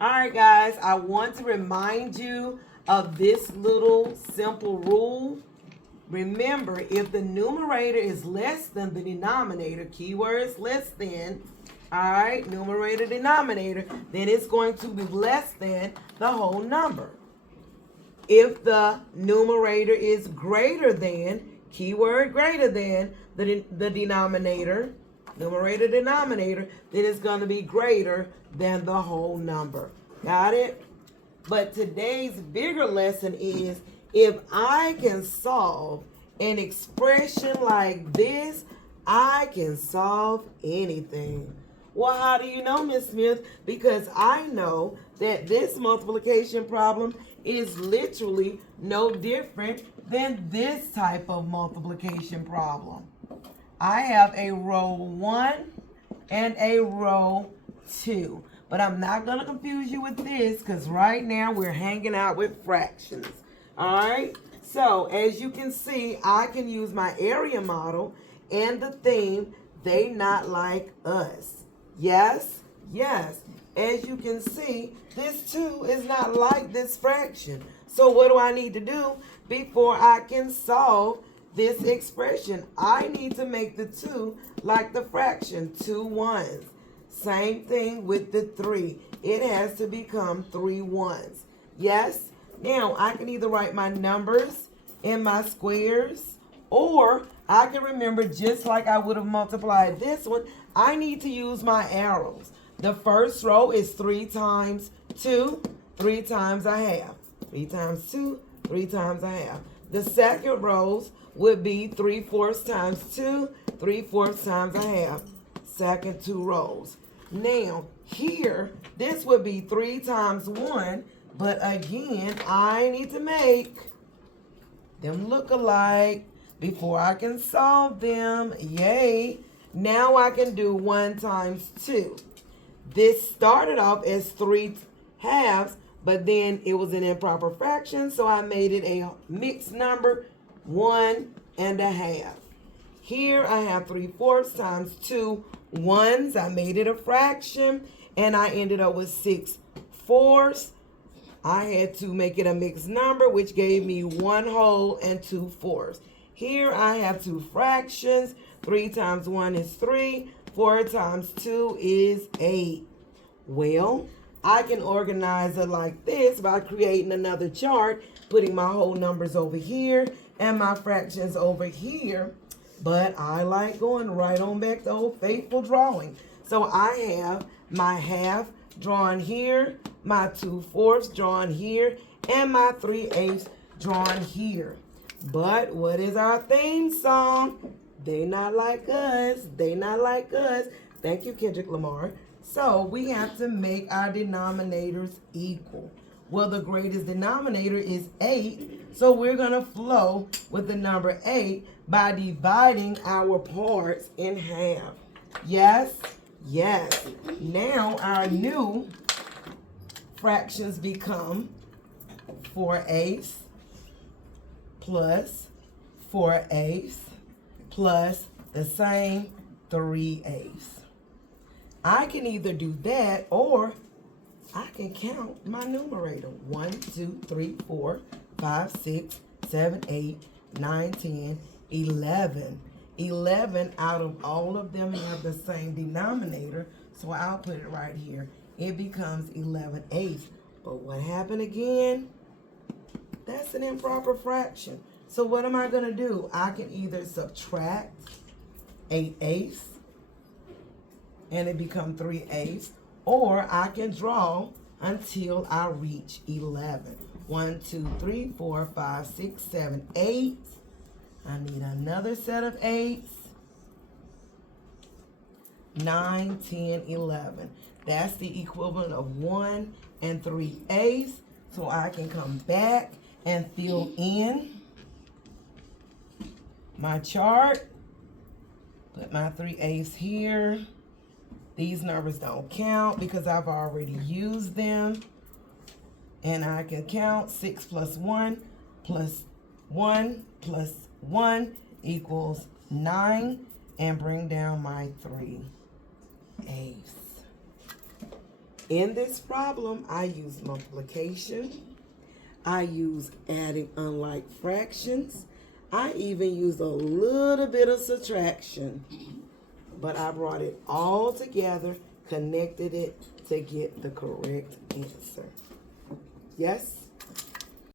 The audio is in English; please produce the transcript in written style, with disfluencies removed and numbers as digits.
All right, guys, I want to remind you of this little simple rule. Remember, if the numerator is less than the denominator, keywords less than, all right, numerator, denominator, then it's going to be less than the whole number. If the numerator is greater than, keyword greater than the denominator, numerator, denominator, then it's going to be greater than the whole number. Got it? But today's bigger lesson is if I can solve an expression like this, I can solve anything. Well, how do you know, Miss Smith? Because I know that this multiplication problem is literally no different than this type of multiplication problem. I have a row 1 and a row 2. But I'm not going to confuse you with this because right now we're hanging out with fractions. All right? So, as you can see, I can use my area model and the theme, they not like us. Yes? Yes. As you can see, this 2 is not like this fraction. So what do I need to do before I can solve this expression? I need to make the 2 like the fraction, 2 1s. Same thing with the 3. It has to become 3 1s. Yes? Now, I can either write my numbers in my squares, or I can remember just like I would have multiplied this one, I need to use my arrows. The first row is 3 times 2, 3 times a half. 3 times 2, 3 times a half. The second rows would be 3/4 times 2, 3/4 times a half. Second 2 rows. Now, here, this would be 3 times 1, but again, I need to make them look alike before I can solve them. Yay! Now I can do 1 times 2. This started off as 3 halves, but then it was an improper fraction, so I made it a mixed number, 1 1/2. Here I have 3/4 times 2 1s. I made it a fraction, and I ended up with 6/4. I had to make it a mixed number, which gave me 1 whole and 2/4. Here I have 2 fractions. 3 times 1 is 3. 4 times 2 is 8. Well, I can organize it like this by creating another chart, putting my whole numbers over here and my fractions over here. But I like going right on back to old faithful drawing. So I have my half drawn here, my 2/4 drawn here, and my 3/8 drawn here. But what is our theme song? They not like us. They not like us. Thank you, Kendrick Lamar. So we have to make our denominators equal. Well, the greatest denominator is 8. So we're going to flow with the number 8 by dividing our parts in half. Yes? Yes. Now our new fractions become 4/8 plus 4/8 plus the same 3/8. I can either do that or I can count my numerator. 1, 2, 3, 4, 5, 6, 7, 8, 9, 10, 11. 11 out of all of them have the same denominator, so I'll put it right here. It becomes 11/8. But what happened again? That's an improper fraction. So what am I going to do? I can either subtract 8/8 and it become 3/8, or I can draw until I reach 11. 1, 2, 3, 4, 5, 6, 7, 8. I need another set of 8s. 9, 10, 11. That's the equivalent of 1 3/8. So I can come back and fill in my chart. Put my 3/8 here. These numbers don't count because I've already used them. And I can count 6 plus 1 plus 1 plus 1 equals 9, and bring down my 3/8. In this problem, I use multiplication. I use adding unlike fractions. I even use a little bit of subtraction. But I brought it all together, connected it to get the correct answer. Yes?